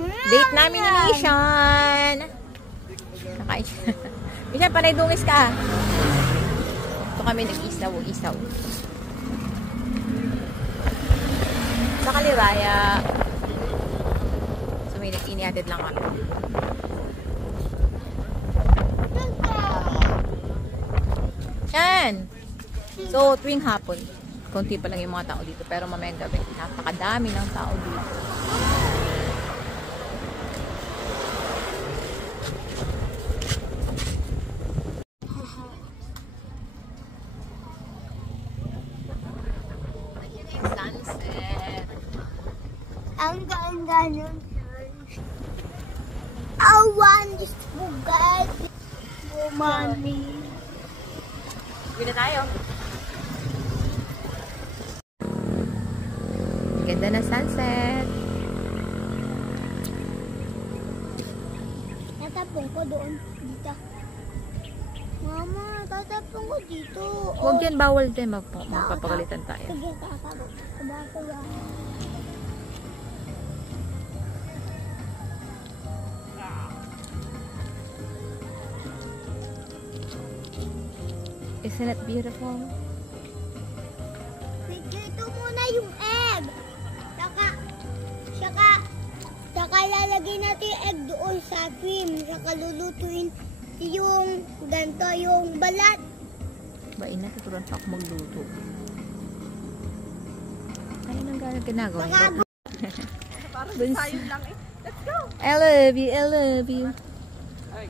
Date namin ni Mission. Nakain siya. Mission, panay dungis ka. Ito kami nag-isaw. Sa Kaliraya. So may nag-iniatid lang kami. Yan. So tuwing hapon, konti pa lang yung mga tao dito. Pero mamayang gabi, napakadami ng tao dito. Sunset. Ang ganda nun. I want this Bugatti. Mommy. Uwi na tayo. Ganda na sunset. Tatapong ko doon. Dito. Mama, tatapong ko dito. Huwag yan, bawal din. Magpapagalitan tayo. Sige, tatapong. Isn't it beautiful? Ito muna yung egg. Saka lalagay natin yung egg doon sa cream. Saka lulutuin yung ganito, yung balat. Ba, ina, tuturuan pa ako magluto. Ano nang ginagawa? Baka Parang sayang lang eh. Let's go! I love you, I love you.